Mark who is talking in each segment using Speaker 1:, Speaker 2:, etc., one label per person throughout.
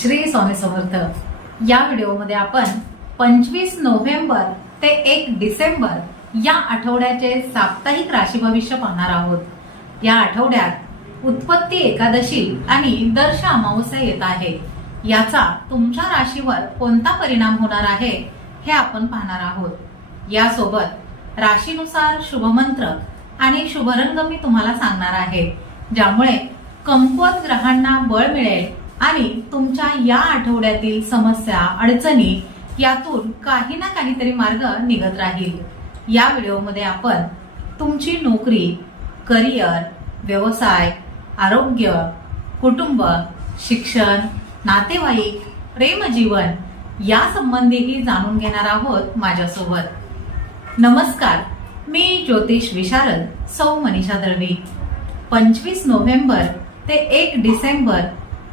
Speaker 1: श्री स्वामी समर्थ. या व्हिडिओमध्ये आपण पंचवीस नोव्हेंबर ते एक डिसेंबर या आठवड्याचे साप्ताहिक राशी भविष्य पाहणार आहोत. या आठवड्यात उत्पत्ती एकादशी आणि दर्श अमावस्या येत आहे. याचा तुमच्या राशीवर कोणता परिणाम होणार आहे हे आपण पाहणार आहोत. यासोबत राशीनुसार शुभमंत्र आणि शुभरंग मी तुम्हाला सांगणार आहे ज्यामुळे कमकुवत ग्रहांना बळ मिळेल आणि तुमच्या या आठवड्यातील समस्या अडचणी यातून काही ना काहीतरी मार्ग निघत राहील. या व्हिडिओमध्ये आपण तुमची नोकरी करिअर व्यवसाय आरोग्य कुटुंब शिक्षण नातेवाईक प्रेमजीवन या संबंधीही जाणून घेणार आहोत माझ्यासोबत. नमस्कार मी ज्योतिष विशारद सौ मनीषा दळवी पंचवीस नोव्हेंबर ते एक डिसेंबर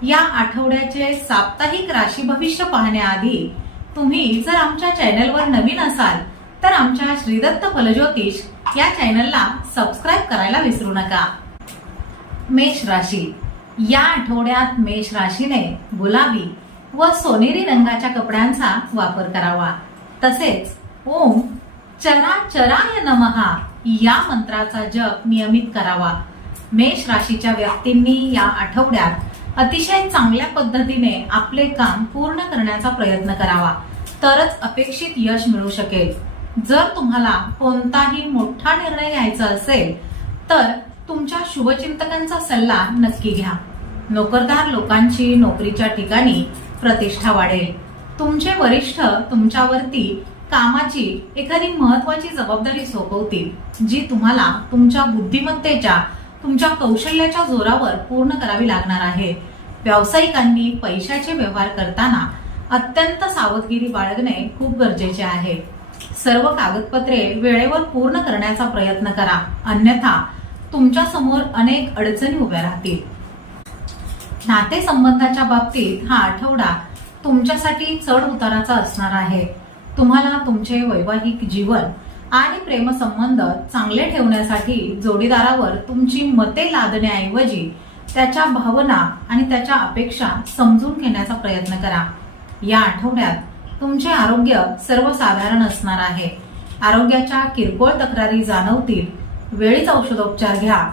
Speaker 1: या आठवड्याचे साप्ताहिक राशी भविष्य पाहण्याआधी तुम्ही जर आमच्या चॅनलवर नवीन असाल तर आमच्या श्रीदत्त फलज्योतिष या चॅनलला सबस्क्राईब करायला विसरू नका. मेष राशी. या आठवड्यात मेष राशीने गुलाबी व सोनेरी रंगाच्या कपड्यांचा वापर करावा. तसेच ओम चरा चराय नमहा या मंत्राचा जप नियमित करावा. मेष राशीच्या व्यक्तींनी या आठवड्यात अतिशय चांगल्या पद्धतीने आपले काम पूर्ण करण्याचा प्रयत्न करावा. तरच अपेक्षित यश मिळू शकेल. जर तुम्हाला कोणताही मोठा निर्णय घ्यायचा असेल तर तुमच्या शुभचिंतकांचा सल्ला नक्की घ्या. नोकरदार लोकांची नोकरीच्या ठिकाणी प्रतिष्ठा वाढेल. तुमचे वरिष्ठ तुमच्यावरती कामाची एखादी महत्वाची जबाबदारी सोपवतील जी तुम्हाला तुमच्या बुद्धिमत्तेच्या तुमच्या कौशल्याच्या जोरावर पूर्ण करावी लागणार आहे. व्यावसायिकांनी पैशाचे व्यवहार करताना अत्यंत सावधगिरी बाळगणे खूप गरजेचे आहे. सर्व कागदपत्रे वेळेवर पूर्ण करण्याचा प्रयत्न करा. अन्यथा तुमच्यासमोर अनेक अडचणी उभ्या राहतील. नातेसंबंधाच्या बाबतीत हा आठवडा तुमच्यासाठी चढ उताराचा असणार आहे. तुम्हाला तुमचे वैवाहिक जीवन आणि प्रेमसंबंध चांगले ठेवण्यासाठी जोडीदारावर तुमची मते लादण्याऐवजी त्याच्या भावना आणि त्याच्या अपेक्षा समजून घेण्याचा प्रयत्न करा. या आठवड्यात तुमचे आरोग्य सर्वसाधारण असणार आहे. आरोग्याच्या किरकोळ तक्रारी जाणवतील. वेळीच औषधोपचार घ्या.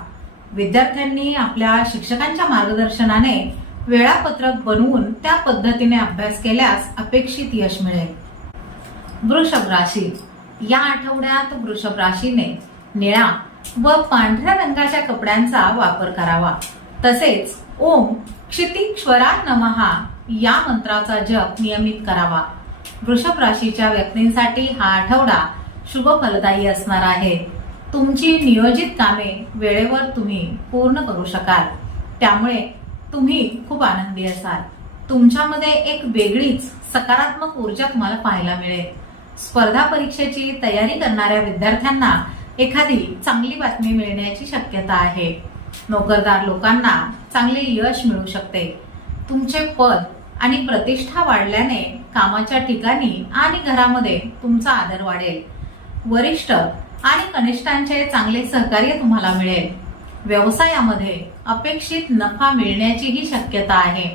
Speaker 1: विद्यार्थ्यांनी आपल्या शिक्षकांच्या मार्गदर्शनाने वेळापत्रक बनवून त्या पद्धतीने अभ्यास केल्यास अपेक्षित यश मिळेल. वृषभ राशी. या आठवड्यात वृषभ राशीने निळा व पांढऱ्या रंगाच्या कपड्यांचा वापर करावा. तसेच ओम क्षितिक्षरा नमहा या मंत्राचा जप नियमित करावा. वृषभ राशीच्या व्यक्तींसाठी हा आठवडा शुभ फलदायी असणार आहे. तुमची नियोजित कामे वेळेवर तुम्ही पूर्ण करू शकाल. त्यामुळे तुम्ही खूप आनंदी असाल. तुमच्यामध्ये एक वेगळीच सकारात्मक ऊर्जा तुम्हाला पाहायला मिळेल. स्पर्धा परीक्षेची तयारी करणाऱ्या विद्यार्थ्यांना एखादी चांगली बातमी मिळण्याची शक्यता आहे. नोकरदार लोकांना चांगले यश मिळू शकते. तुमचे पद आणि प्रतिष्ठा वाढल्याने कामाच्या ठिकाणी आणि घरामध्ये तुमचा आदर वाढेल. वरिष्ठ आणि कनिष्ठांचे चांगले सहकार्य तुम्हाला मिळेल. व्यवसायामध्ये अपेक्षित नफा मिळण्याचीही शक्यता आहे.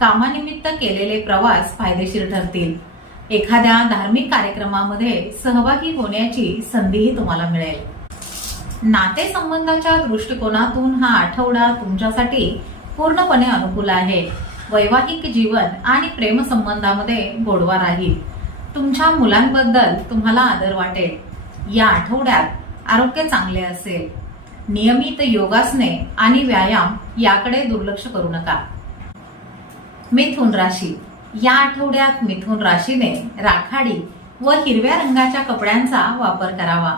Speaker 1: कामानिमित्त केलेले प्रवास फायदेशीर ठरतील. एखाद्या धार्मिक कार्यक्रमामध्ये सहभागी होण्याची संधीही तुम्हाला मिळेल. नातेसंबंधाच्या दृष्टिकोनातून हा आठवडा तुमच्यासाठी पूर्णपणे अनुकूल आहे. वैवाहिक जीवन आणि प्रेमसंबंधामध्ये गोडवा राहील. तुमच्या मुलांबद्दल तुम्हाला आदर वाटेल. या आठवड्यात आरोग्य चांगले असेल. नियमित योगासने आणि व्यायाम याकडे दुर्लक्ष करू नका. मिथुन राशी. या आठवड्यात मिथुन राशीने राखाडी व हिरव्या रंगाच्या कपड्यांचा वापर करावा.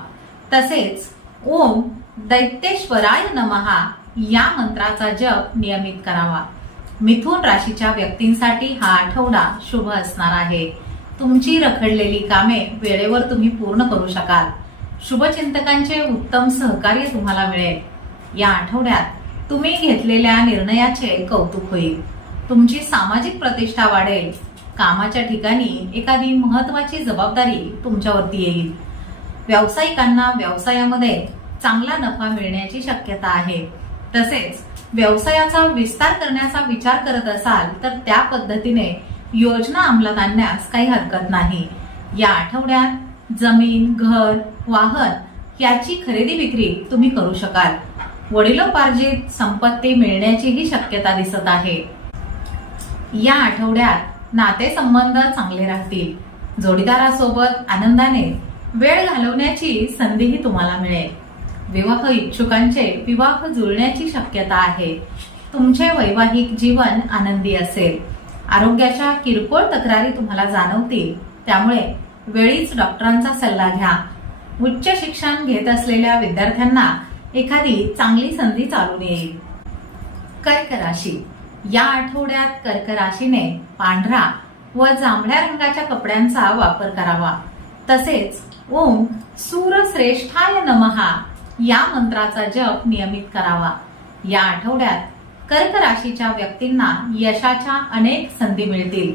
Speaker 1: तसेच ओम दैत्येश्वराय नमहा या मंत्राचा जप नियमित करावा. मिथुन राशीच्या व्यक्तींसाठी हा आठवडा शुभ असणार आहे. तुमची रखडलेली कामे वेळेवर तुम्ही पूर्ण करू शकाल. शुभचिंतकांचे उत्तम सहकार्य तुम्हाला मिळेल. या आठवड्यात तुम्ही घेतलेल्या निर्णयाचे कौतुक होईल. तुमची सामाजिक प्रतिष्ठा वाढेल. कामाच्या ठिकाणी एखादी महत्वाची जबाबदारी तुमच्यावरती येईल. व्यावसायिकांना व्यवसायामध्ये चांगला नफा मिळण्याची शक्यता आहे. तसेच व्यवसायाचा विस्तार करण्याचा विचार करत असाल तर त्या पद्धतीने योजना अंमलात आणण्यास काही हरकत नाही. या आठवड्यात जमीन घर वाहन याची खरेदी विक्री तुम्ही करू शकाल. वडिलोपार्जित संपत्ती मिळण्याचीही शक्यता दिसत आहे. या आठवड्यात नातेसंबंध चांगले राहतील. जोडीदारासोबत आनंदाने वेळ घालवण्याची संधीही तुम्हाला मिळेल. विवाह इच्छुकांचे विवाह जुळण्याची शक्यता आहे. तुमचे वैवाहिक जीवन आनंदी असेल. आरोग्याच्या किरकोळ तक्रारी तुम्हाला जाणवतील. त्यामुळे वेळीच डॉक्टरांचा सल्ला घ्या. उच्च शिक्षण घेत असलेल्या विद्यार्थ्यांना एखादी चांगली संधी चालून येईल. कर्क राशी. या आठवड्यात कर्क राशीने पांढरा व जांभळ्या रंगाच्या कपड्यांचा वापर करावा. तसेच ओम सूरश्रेष्ठाय नमहा या मंत्राचा जप नियमित करावा. या आठवड्यात कर्क राशीच्या व्यक्तींना यशाच्या अनेक संधी मिळतील.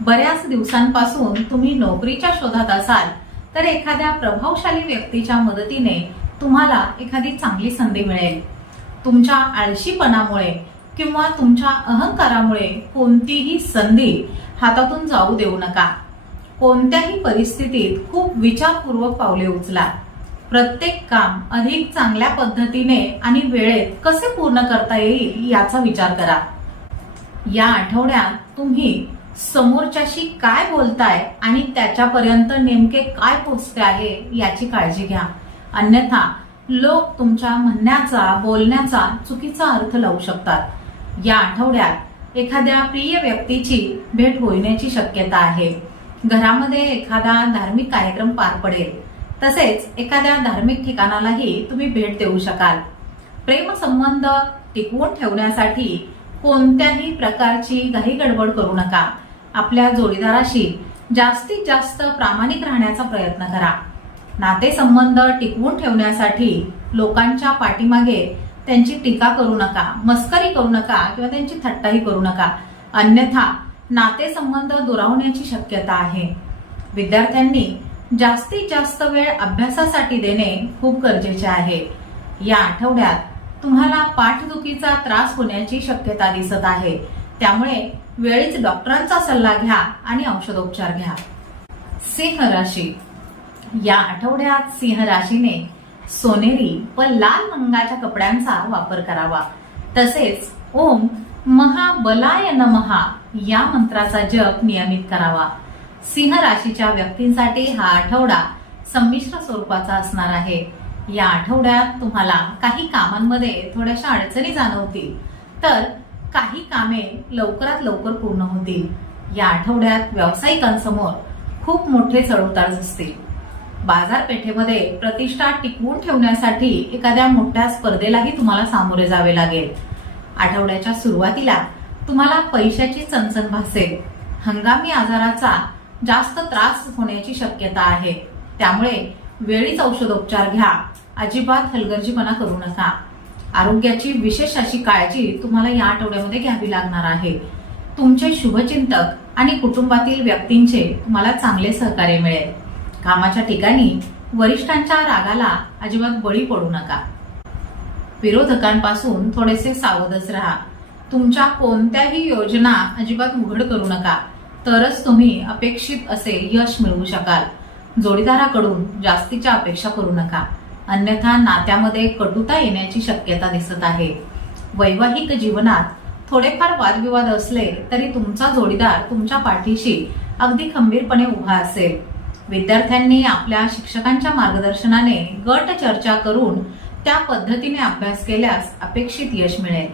Speaker 1: बऱ्याच दिवसांपासून तुम्ही नोकरीच्या शोधात असाल तर एखाद्या प्रभावशाली व्यक्तीच्या मदतीने तुम्हाला एखादी चांगली संधी मिळेल. तुमच्या आळशीपणामुळे किंवा तुमच्या अहंकारामुळे कोणतीही संधी हातातून जाऊ देऊ नका. कोणत्याही परिस्थितीत खूप विचारपूर्वक पावले उचला प्रत्येक काम अधिक चांगल्या पद्धतीने आणि वेळेत कसे पूर्ण करता येईल याचा विचार करा. या आठवड्यात तुम्ही समोरच्याशी काय बोलताय आणि त्याच्यापर्यंत नेमके काय पोचते आहे याची काळजी घ्या. अन्यथा लोक तुमच्या म्हणण्याचा बोलण्याचा चुकीचा अर्थ लावू शकतात. या आठवड्यात एखाद्या प्रिय व्यक्तीची भेट होण्याची शक्यता आहे. घरामध्ये एखादा धार्मिक कार्यक्रम पार पडेल. तसेच एखाद्या धार्मिक ठिकाणालाही तुम्ही भेट देऊ शकाल. प्रेम संबंध टिकवून ठेवण्यासाठी कोणत्याही प्रकारची घाई गडबड करू नका. आपल्या जोडीदाराशी जास्तीत जास्त प्रामाणिक राहण्याचा प्रयत्न करा. नातेसंबंध टिकवून ठेवण्यासाठी लोकांच्या पाठीमागे त्यांची टीका करू नका मस्करी करू नका किंवा त्यांची थट्टाही करू नका. अन्यथा नातेसंबंध दुरावण्याची शक्यता आहे. विद्यार्थ्यांनी जास्तीत जास्त वेळ अभ्यासासाठी देणे खूप गरजेचे आहे. या आठवड्यात तुम्हाला पाठदुखीचा त्रास होण्याची शक्यता दिसत आहे. त्यामुळे वेळीच डॉक्टरांचा सल्ला घ्या आणि औषधोपचार घ्या. सिंह राशी. या आठवड्यात सिंह राशीने सोनेरी व लाल रंगाच्या कपड्यांचा वापर करावा. तसेच ओम महाबलाय नमहा या मंत्राचा जप नियमित करावा. सिंह राशीच्या व्यक्तींसाठी हा आठवडा संमिश्र स्वरूपाचा असणार आहे. या आठवड्यात तुम्हाला काही कामांमध्ये थोड्याशा अडचणी जाणवतील तर काही कामे लवकरात लवकर पूर्ण होतील. या आठवड्यात व्यावसायिकांसमोर खूप मोठे चढउतार असतील बाजारपेठेमध्ये प्रतिष्ठा टिकवून ठेवण्यासाठी एखाद्या मोठ्या स्पर्धेलाही तुम्हाला सामोरे जावे लागेल. आठवड्याच्या सुरुवातीला तुम्हाला पैशाची चणचण भासेल. हंगामी आजाराचा जास्त त्रास होण्याची शक्यता आहे. त्यामुळे वेळीच औषधोपचार घ्या. अजिबात हलगर्जीपणा करू नका. आरोग्याची विशेष अशी काळजी तुम्हाला या आठवड्यामध्ये घ्यावी लागणार आहे. तुमचे शुभचिंतक आणि कुटुंबातील व्यक्तींचे तुम्हाला चांगले सहकार्य मिळेल. कामाच्या ठिकाणी वरिष्ठांच्या रागाला अजिबात बळी पडू नका. विरोधकांपासून थोडेसे सावधच राहा. तुमच्या कोणत्याही योजना अजिबात उघड करू नका. तरच तुम्ही अपेक्षित असे यश मिळवू शकाल. जोडीदाराकडून जास्तीच्या अपेक्षा करू नका. अन्यथा नात्यामध्ये कटुता येण्याची शक्यता दिसत आहे. वैवाहिक जीवनात थोडेफार वादविवाद असले तरी तुमचा जोडीदार तुमच्या पाठीशी अगदी खंबीरपणे उभा असेल. विद्यार्थ्यांनी आपल्या शिक्षकांच्या मार्गदर्शनाने गट चर्चा करून त्या पद्धतीने अभ्यास केल्यास अपेक्षित यश मिळेल.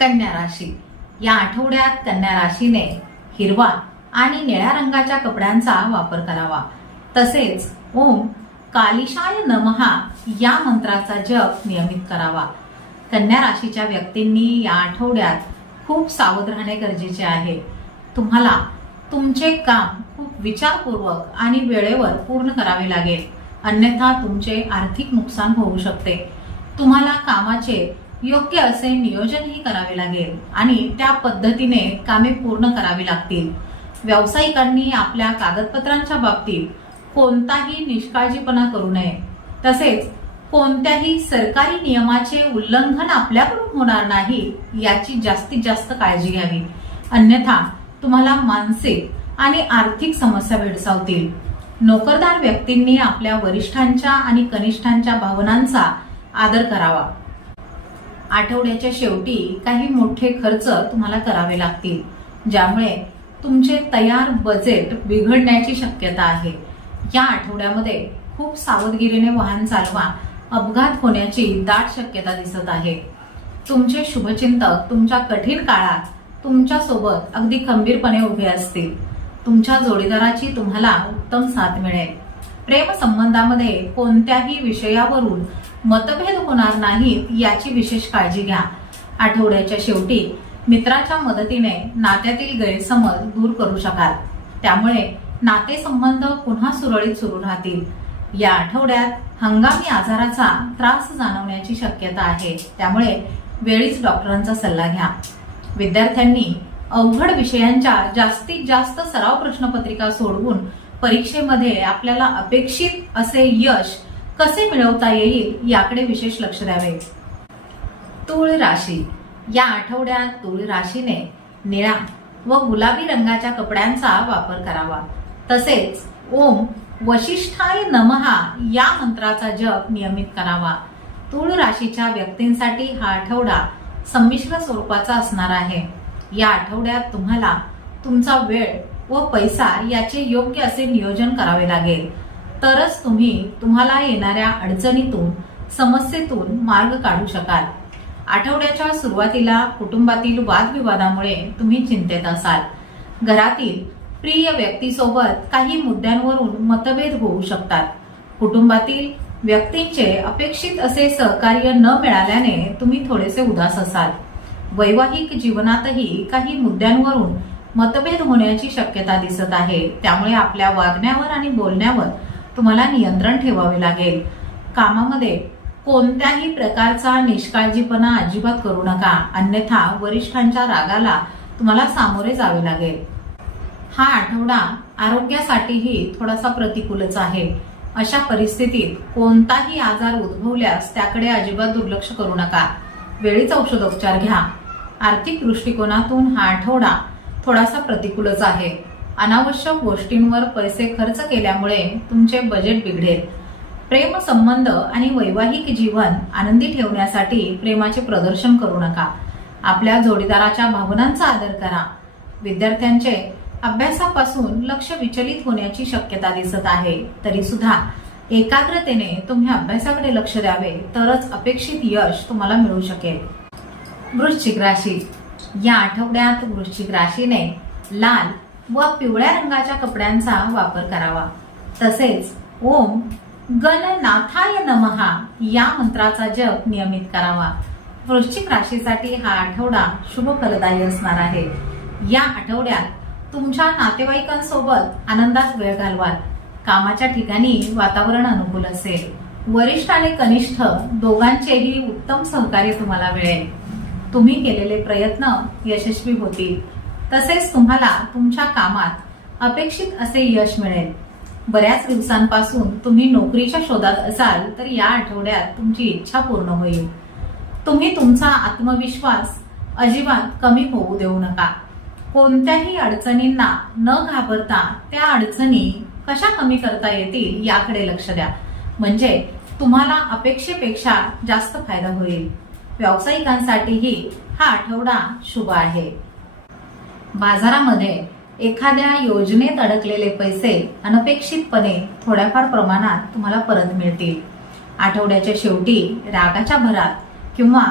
Speaker 1: कन्या राशी. या आठवड्यात कन्या राशीने हिरवा आणि निळ्या रंगाच्या कपड्यांचा वापर करावा. तसेच ओम कालिशाय नमहा या मंत्राचा जप नियमित करावा. कन्या राशीच्या व्यक्तींनी या आठवड्यात खूप सावध राहणे गरजेचे आहे. तुम्हाला तुमचे काम विचारपूर्वक आणि वेळेवर पूर्ण करावे लागेल. अन्यथा तुमचे आर्थिक नुकसान होऊ शकते. तुम्हाला कामाचे योग्य असे नियोजनही करावे लागेल आणि त्या पद्धतीने कामे पूर्ण करावी लागतील. व्यावसायिकांनी आपल्या कागदपत्रांच्या बाबतीत कोणताही निष्काळजीपणा करू नये. तसेच कोणत्याही सरकारी नियमाचे उल्लंघन आपल्याकडून होणार नाही याची जास्तीत जास्त काळजी घ्यावी. अन्यथा तुम्हाला मानसिक आणि आर्थिक समस्या भेडसावतील. नोकरदार व्यक्तींनी आपल्या वरिष्ठांच्या आणि कनिष्ठांच्या भावनांचा आदर करावा. आठवड्याच्या शेवटी काही मोठे खर्च तुम्हाला करावे लागतील ज्यामुळे तुमचे तयार बजेट बिघडण्याची शक्यता आहे. या आठवड्यामध्ये खूप सावधगिरीने वाहन चालवा अपघात होण्याची दाट शक्यता दिसत आहे. तुमचे शुभचिंतक तुमच्या कठीण काळात तुमच्यासोबत अगदी खंबीरपणे उभे असतील. तुमच्या जोडीदाराची तुम्हाला उत्तम साथ मिळेल. प्रेम संबंधामध्ये कोणत्याही विषयावरून मतभेद होणार नाहीत याची विशेष काळजी घ्या. आठवड्याच्या शेवटी मित्राच्या मदतीने नात्यातील गैरसमज दूर करू शकाल. त्यामुळे नातेसंबंध पुन्हा सुरळीत सुरू राहतील. या आठवड्यात हंगामी आजाराचा त्रास जाणवण्याची शक्यता आहे. त्यामुळे वेळीच डॉक्टरांचा सल्ला घ्या. विद्यार्थ्यांनी अवघड विषयांच्या जास्तीत जास्त सराव प्रश्नपत्रिका सोडवून परीक्षेमध्ये आपल्याला अपेक्षित असे यश कसे मिळवता येईल याकडे विशेष लक्ष द्यावे. तुळ राशी. या आठवड्यात तुळ राशीने निळा व गुलाबी रंगाच्या कपड्यांचा वापर करावा. तसेच ओम वशिष्ठाय नमहा या मंत्राचा जप नियमित करावा. तुळ राशीच्या व्यक्तींसाठी हा आठवडा संमिश्र स्वरूपाचा असणार आहे. या आठवड्यात तुम्हाला तुमचा वेळ व पैसा याचे योग्य असे नियोजन करावे लागेल. तरच तुम्ही तुम्हाला येणाऱ्या अडचणीतून समस्येतून मार्ग काढू शकाल. आठवड्याच्या सुरुवातीला कुटुंबातील वादविवादामुळे तुम्ही चिंतेत असाल. घरातील प्रिय व्यक्तीसोबत काही मुद्द्यांवरून मतभेद होऊ शकतात. कुटुंबातील व्यक्तींचे अपेक्षित असे सहकार्य न मिळाल्याने तुम्ही थोडेसे उदास असाल. वैवाहिक जीवनातही काही मुद्द्यांवरून मतभेद होण्याची शक्यता दिसत आहे. त्यामुळे आपल्या वागण्यावर आणि बोलण्यावर तुम्हाला नियंत्रण ठेवावे लागेल. कामामध्ये कोणत्याही प्रकारचा निष्काळजीपणा अजिबात करू नका. अन्यथा वरिष्ठांच्या रागाला तुम्हाला सामोरे जावे लागेल. हा आठवडा आरोग्यासाठीही थोडासा प्रतिकूलच आहे. अशा परिस्थितीत कोणताही आजार उद्भवल्यास त्याकडे अजिबात दुर्लक्ष करू नका. वेळीच औषधोपचार घ्या. आर्थिक दृष्टिकोनातून हा आठवडा थोडासा प्रतिकूलच आहे. अनावश्यक गोष्टींवर पैसे खर्च केल्यामुळे तुमचे बजेट बिघडेल. प्रेम संबंध आणि वैवाहिक जीवन आनंदी ठेवण्यासाठी प्रेमाचे प्रदर्शन करू नका. आपल्या जोडीदाराच्या भावनांचा आदर करा. विद्यार्थ्यांचे अभ्यासापासून लक्ष विचलित होण्याची शक्यता दिसत आहे. तरी सुद्धा एकाग्रतेने तुम्ही अभ्यासाकडे लक्ष द्यावे तरच अपेक्षित यश तुम्हाला मिळू शकेल. वृश्चिक राशी. या आठवड्यात वृश्चिक राशीने लाल व पिवळ्या रंगाच्या कपड्यांचा वापर करावा. तसेच ओम गणनाथाय नमहा या मंत्राचा जप नियमित करावा. वृश्चिक राशीसाठी हा आठवडा शुभ फलदायी असणार आहे. या आठवड्यात तुमच्या नातेवाईकांसोबत आनंदात वेळ घालवाल. कामाच्या ठिकाणी वातावरण अनुकूल असेल. वरिष्ठ आणि कनिष्ठ दोघांचेही उत्तम सहकार्य तुम्हाला मिळेल. तुम्ही केलेले प्रयत्न यशस्वी होतील. तसेच तुम्हाला तुमच्या कामात अपेक्षित असे यश मिळेल. बऱ्याच दिवसांपासून तुम्ही नोकरीच्या शोधात असाल तर या आठवड्यात तुमची इच्छा पूर्ण होईल. तुम्ही तुमचा आत्मविश्वास अजिबात कमी होऊ देऊ नका. कोणत्याही अडचणींना न घाबरता त्या अडचणी कशा कमी करता येतील याकडे लक्ष द्या. म्हणजे तुम्हाला अपेक्षेपेक्षा जास्त फायदा होईल. व्यावसायिकांसाठीही हा आठवडा शुभ आहे. बाजारामध्ये एखाद्या योजनेत अडकलेले पैसे अनपेक्षितपणे थोड्याफार प्रमाणात तुम्हाला परत मिळतील. आठवड्याच्या शेवटी रागाच्या भरात किंवा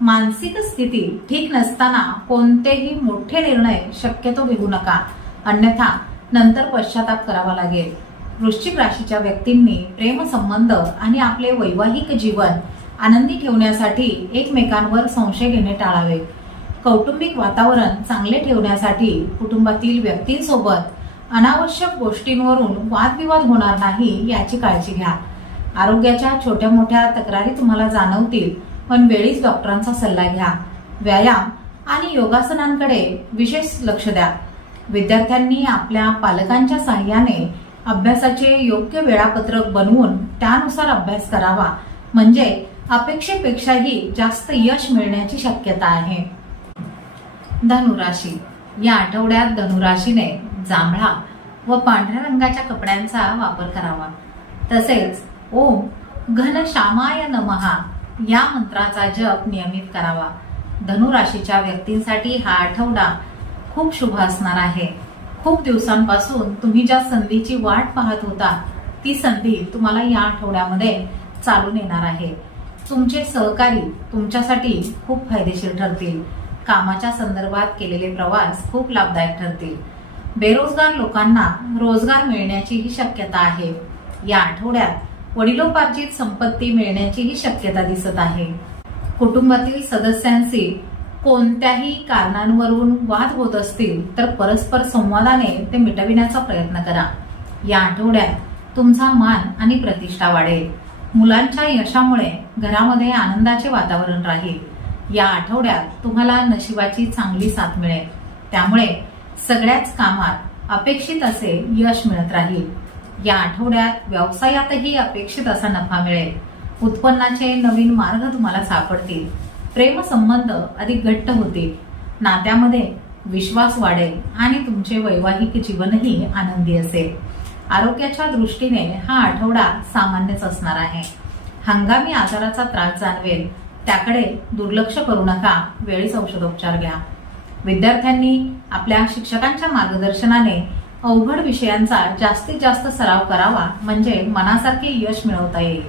Speaker 1: मानसिक स्थिती ठीक नसताना कोणतेही मोठे निर्णय शक्यतो घेऊ नका. अन्यथा नंतर पश्चाताप करावा लागेल. वृश्चिक राशीच्या व्यक्तींनी प्रेमसंबंध आणि आपले वैवाहिक जीवन आनंदी ठेवण्यासाठी एकमेकांवर संशय घेणे टाळावे. कौटुंबिक वातावरण चांगले ठेवण्यासाठी कुटुंबातील व्यक्तींसोबत अनावश्यक गोष्टींवरून वादविवाद होणार नाही याची काळजी घ्या. आरोग्याच्या छोट्या मोठ्या तक्रारी तुम्हाला जाणवतील पण वेळीच डॉक्टरांचा सल्ला घ्या. व्यायाम आणि योगासनांकडे विशेष लक्ष द्या. विद्यार्थ्यांनी आपल्या पालकांच्या सहाय्याने अभ्यासाचे योग्य वेळापत्रक बनवून त्यानुसार अभ्यास करावा. म्हणजे अपेक्षेपेक्षाही जास्त यश मिळण्याची शक्यता आहे. धनुराशी. या आठवड्यात धनुराशीने जांभळा व पांढऱ्या रंगाच्या कपड्यांचा वापर करावा. तसेच ओम घन श्यामाय नमहा या मंत्राचा जप नियमित करावा. धनुराशीच्या व्यक्तींसाठी हा आठवडा खूप शुभ असणार आहे. खूप दिवसांपासून तुम्ही ज्या संधीची वाट पाहत होता ती संधी तुम्हाला या आठवड्यामध्ये चालून येणार आहे. तुमचे सहकारी तुमच्यासाठी खूप फायदेशीर ठरतील. कामाच्या संदर्भात केलेले प्रवास खूप लाभदायक ठरतील. बेरोजगार लोकांना रोजगार मिळण्याचीही शक्यता आहे. या आठवड्यात वडिलोपार्जित संपत्ती मिळण्याचीही शक्यता दिसत आहे. कुटुंबातील सदस्यांशी कोणत्याही कारणांवरून वाद होत असतील तर परस्पर संवादाने ते मिटविण्याचा प्रयत्न करा. या आठवड्यात तुमचा मान आणि प्रतिष्ठा वाढेल. मुलांच्या यशामुळे घरामध्ये आनंदाचे वातावरण राहील. या आठवड्यात तुम्हाला नशिबाची चांगली साथ मिळेल. त्यामुळे सगळ्याच कामात अपेक्षित असे यश मिळत राहील. या आठवड्यात व्यवसायातही अपेक्षित असा नफा मिळेल. उत्पन्नाचे नवीन मार्ग तुम्हाला सापडतील. प्रेमसंबंध अधिक घट्ट होतील. नात्यामध्ये विश्वास वाढेल आणि तुमचे वैवाहिक जीवनही आनंदी असेल. आरोग्याच्या दृष्टीने हा आठवडा सामान्यच असणार आहे. हंगामी आजाराचा त्रास जाणवेल. त्याकडे दुर्लक्ष करू नका. वेळीच औषधोपचार घ्या. विद्यार्थ्यांनी आपल्या शिक्षकांच्या मार्गदर्शनाने अवघड विषयांचा जास्तीत जास्त सराव करावा म्हणजे मनासारखे यश मिळवता येईल.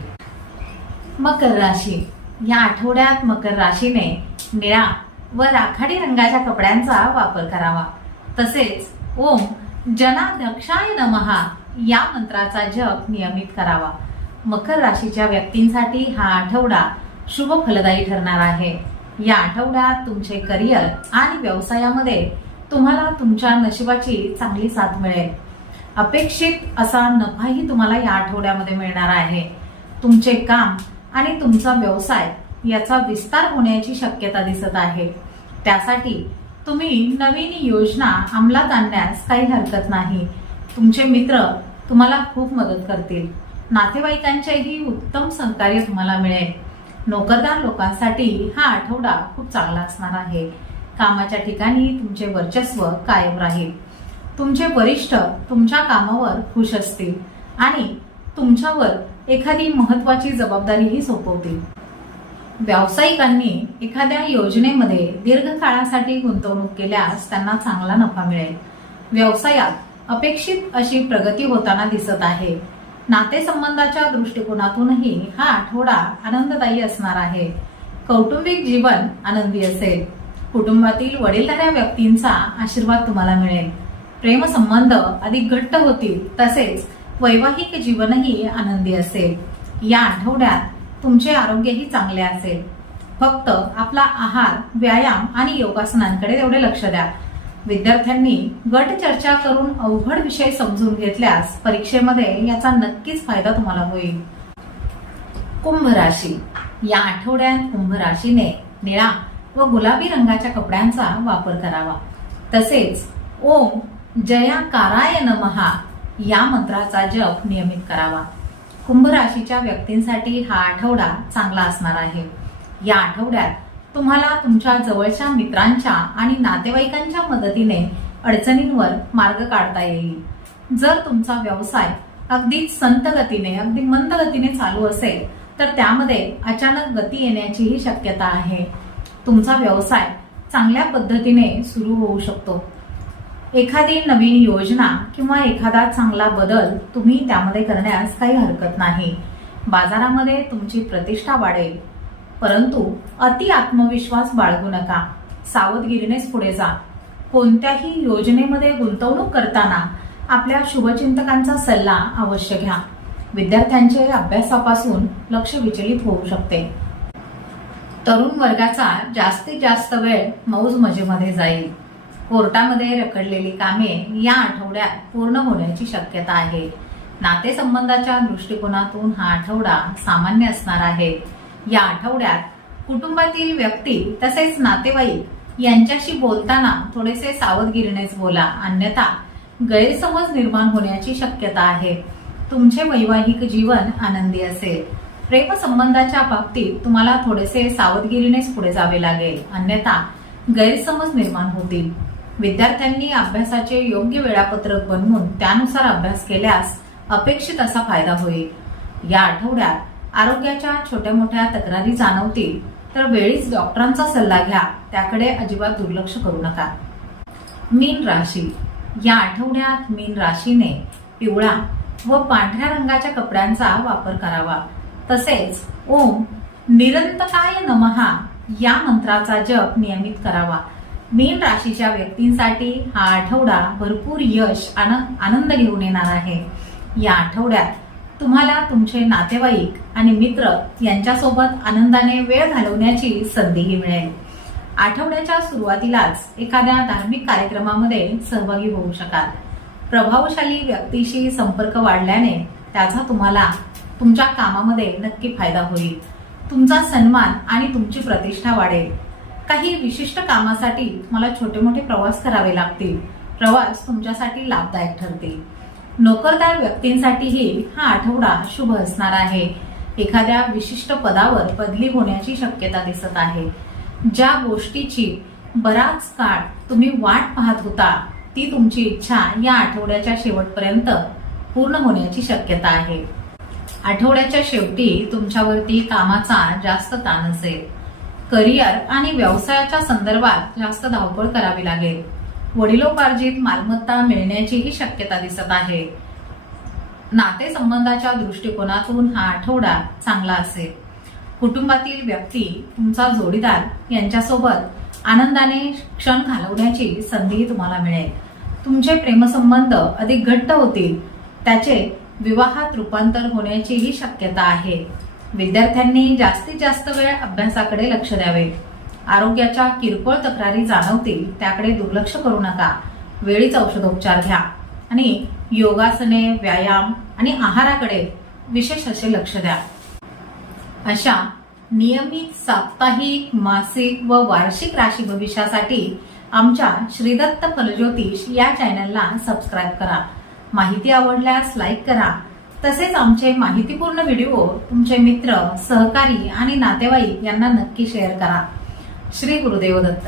Speaker 1: मकर राशी. या आठवड्यात मकर राशीने निळा व राखाडी रंगाच्या कपड्यांचा वापर करावा. तसेच ओम जनाध्यक्षाय नमहा या मंत्राचा जप नियमित करावा. मकर राशीच्या व्यक्तींसाठी हा आठवडा शुभ फलदायी ठरणार आहे. या आठवड्यात तुमचे करिअर आणि व्यवसायामध्ये तुम्हाला तुमच्या नशिबाची चांगली साथ मिळेल. अपेक्षित असा नफाही तुम्हाला या आठवड्यामध्ये मिळणार आहे. तुमचे काम आणि तुमचा व्यवसाय याचा विस्तार होण्याची शक्यता दिसत आहे. त्यासाठी तुम्ही नवीन योजना अंमलात आणण्यास काही हरकत नाही. तुमचे मित्र तुम्हाला खूप मदत करतील. नातेवाईकांचेही उत्तम सहकार्य तुम्हाला मिळेल. नोकरदार लोकांसाठी हा आठवडा खूप चांगला असणार आहे. कामाच्या ठिकाणी तुमचे वर्चस्व कायम राहील. तुमचे वरिष्ठ तुमच्या कामावर खुश असतील आणि तुमच्यावर एखादी महत्वाची जबाबदारीही सोपवतील व्यावसायिकांनी एखाद्या योजनेमध्ये दीर्घकाळासाठी गुंतवणूक केल्यास त्यांना चांगला नफा मिळेल. व्यवसायात अपेक्षित अशी प्रगती होताना दिसत आहे. नातेसंबंधाच्या दृष्टिकोनातूनही हा आठवडा आनंददायी असणार आहे. कौटुंबिक जीवन आनंदी असेल. कुटुंबातील वडीलधाऱ्या व्यक्तींचा आशीर्वाद तुम्हाला मिळेल. प्रेमसंबंध अधिक घट्ट होतील तसेच वैवाहिक जीवनही आनंदी असेल. या आठवड्यात तुमचे आरोग्यही चांगले असेल. फक्त आपला आहार व्यायाम आणि योगासनांकडे तेवढे लक्ष द्या. विद्यार्थ्यांनी गट चर्चा करून अवघड विषय समजून घेतल्यास परीक्षेमध्ये याचा नक्कीच फायदा तुम्हाला होईल. कुंभ राशी. या आठवड्यात कुंभ राशीने निळा व गुलाबी रंगाच्या कपड्यांचा वापर करावा. तसेच ओम जया काराय नमहा या मंत्राचा जप नियमित करावा. कुंभ राशीच्या व्यक्तींसाठी हा आठवडा चांगला असणार आहे. या आठवड्यात तुम्हाला तुमच्या जवळच्या मित्रांच्या आणि नातेवाईकांच्या मदतीने अडचणींवर मार्ग काढता येईल. जर तुमचा व्यवसाय अगदी संत गतीने अगदी मंद गतीने चालू असेल तर त्यामध्ये अचानक गती येण्याचीही शक्यता आहे. तुमचा व्यवसाय चांगल्या पद्धतीने सुरू होऊ शकतो. एखादी नवीन योजना किंवा एखादा चांगला बदल तुम्ही त्यामध्ये करण्यास काही हरकत नाही. बाजारामध्ये तुमची प्रतिष्ठा वाढेल. परंतु अति आत्मविश्वास बाळगू नका. सावधगिरीनेच पुढे जा. कोणत्याही योजनेमध्ये गुंतवणूक करताना आपल्या शुभचिंतकांचा सल्ला अवश्य घ्या. विद्यार्थ्यांचे अभ्यासापासून लक्ष विचलित होऊ शकते. तरुण वर्गाचा जास्तीत जास्त वेळ मौज मजेमध्ये जाईल. कोर्टामध्ये रखडलेली कामे या आठवड्यात पूर्ण होण्याची शक्यता आहे. नातेसंबंधाच्या दृष्टिकोनातून हा आठवडा सामान्य असणार आहे. या आठवड्यात कुटुंबातील व्यक्ती तसेच नातेवाईक यांच्याशी बोलताना थोडेसे सावधगिरीनेच बोला. अन्यथा गैरसमज निर्माण होण्याची शक्यता आहे. तुमचे वैवाहिक जीवन आनंदी असेल. प्रेमसंबंधाच्या बाबतीत तुम्हाला थोडेसे सावधगिरीनेच पुढे जावे लागेल. अन्यथा गैरसमज निर्माण होतील. विद्यार्थ्यांनी अभ्यासाचे योग्य वेळापत्रक बनवून त्यानुसार अभ्यास केल्यास अपेक्षित असा फायदा होईल. या आठवड्यात आरोग्याच्या छोट्या मोठ्या तक्रारी जाणवतील तर वेळीच डॉक्टरांचा सल्ला घ्या. त्याकडे अजिबात दुर्लक्ष करू नका. मीन राशी. या आठवड्यात मीन राशीने पिवळा व पांढऱ्या रंगाच्या कपड्यांचा वापर करावा. तसेच ओम निरंतकाय नमहा या मंत्राचा जप नियमित करावा. मीन राशीच्या व्यक्तींसाठी हा आठवडा भरपूर यश आणि आनंद घेऊन येणार आहे. या आठवड्यात तुम्हाला तुमचे नातेवाईक आणि मित्र यांच्यासोबत आनंदाने वेळ घालवण्याची संधीही मिळेल. आठवड्याच्या सुरुवातीलाच एखाद्या धार्मिक कार्यक्रमामध्ये सहभागी होऊ शकाल. प्रभावशाली व्यक्तीशी संपर्क वाढल्याने त्याचा तुम्हाला तुमच्या कामामध्ये नक्की फायदा होईल. तुमचा सन्मान आणि तुमची प्रतिष्ठा वाढेल. काही विशिष्ट कामासाठी तुम्हाला छोटे मोठे प्रवास करावे लागतील. प्रवास तुमच्यासाठी लाभदायक ठरतील. नोकरदार व्यक्तींसाठीही हा आठवडा शुभ असणार आहे. एखाद्या विशिष्ट पदावर बदली होण्याची शक्यता दिसत आहे. ज्या गोष्टीची बराच काळ तुम्ही वाट पाहत होता ती तुमची इच्छा या आठवड्याच्या शेवटपर्यंत पूर्ण होण्याची शक्यता आहे. आठवड्याच्या शेवटी तुमच्यावरती कामाचा जास्त ताण असेल. करिअर आणि व्यवसायाच्या संदर्भात जास्त धावपळ करावी लागेल. वडिलोपार्जित मालमत्ता मिळण्याचीही शक्यता दिसत आहे. नातेसंबंधाच्या दृष्टिकोनातून हा आठवडा चांगला असेल. कुटुंबातील व्यक्ती तुमचा जोडीदार यांच्यासोबत आनंदाने क्षण घालवण्याची संधी तुम्हाला मिळेल. तुमचे प्रेमसंबंध अधिक घट्ट होतील. त्याचे विवाहात रूपांतर होण्याचीही शक्यता आहे. विद्यार्थ्यांनी जास्तीत जास्त वेळ अभ्यासाकडे लक्ष द्यावे. आरोग्याच्या किरकोळ तक्रारी जाणवतील त्याकडे दुर्लक्ष करू नका. वेळीच औषधोपचार घ्या. आणि योगासने व्यायाम आणि आहाराकडे विशेष असे लक्ष द्या. अशा नियमित साप्ताहिक मासिक व वार्षिक राशी भविष्यासाठी आमच्या श्रीदत्त फलज्योतिष या चॅनलला सबस्क्राईब करा. माहिती आवडल्यास लाईक करा. तसेच आमचे माहितीपूर्ण व्हिडिओ तुमचे मित्र सहकारी आणि नातेवाईक यांना नक्की शेअर करा. श्री गुरुदेव दत्त.